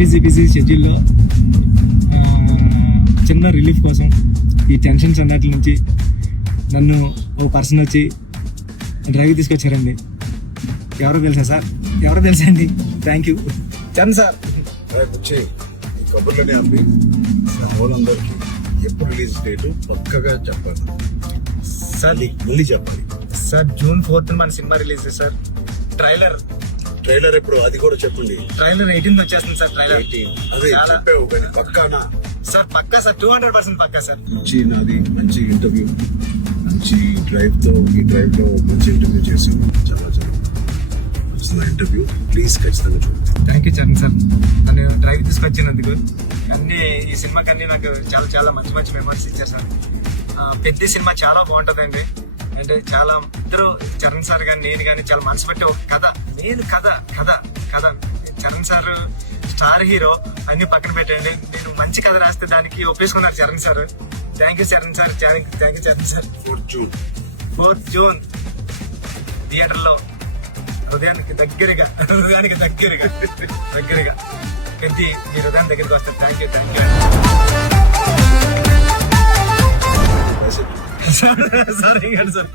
Busy షెడ్యూల్లో చిన్న relief కోసం ఈ టెన్షన్స్ అన్నట్ల నుంచి నన్ను ఓ పర్సన్ వచ్చి డ్రైవ్ తీసుకొచ్చారండి. ఎవరో తెలుసా సార్? ఎవరో తెలుసా అండి? Thank you Charan sir. వచ్చి ఈ కబుర్లని అమ్మి వాళ్ళందరికీ ఎప్పుడు రిలీజ్ డేటు పక్కగా చెప్పాలి సార్. మళ్ళీ చెప్పాలి సార్ June 4th మన సినిమా రిలీజ్ సార్. ట్రైలర్ ఎప్పుడు అది కూడా చెప్పండి. ట్రైలర్ 18th వచ్చేస్తుంది సార్. ట్రైలర్ అదే చెప్పావు కానీ పక్కానా సార్? పక్కా సార్, 200% పక్కా సార్. మంచి నాది మంచి ఇంటర్వ్యూ, మంచి డ్రైవ్ లో మంచి ఇంటర్వ్యూ చేసి చాలా నచ్చిన ఇంటర్వ్యూ. ప్లీజ్ ఖచ్చితంగా చూడండి. థ్యాంక్ యూ చరణ్ సార్, నన్ను డ్రైవ్ తీసుకొచ్చినందుకు. అన్ని ఈ సినిమాకి అన్ని నాకు చాలా చాలా మంచి మంచి మెమరీస్ ఇచ్చారు సార్. పెద్ద సినిమా చాలా బాగుంటుందండి. అంటే చాలా ఇద్దరు చరణ్ సార్ కానీ నేను కానీ చాలా మనసు పెట్టే ఒక కథ. కథ చరణ్ సార్ స్టార్ హీరో, అన్ని పక్కన పెట్టండి. నేను మంచి కథ రాస్తే దానికి ఒప్పేసుకున్నారు Charan sir. Thank you Charan sir, thank you Charan sir. 4th June థియేటర్లో హృదయానికి దగ్గరగా పెద్ద మీ హృదయం దగ్గరికి వస్తారు. Thank you sir. సార్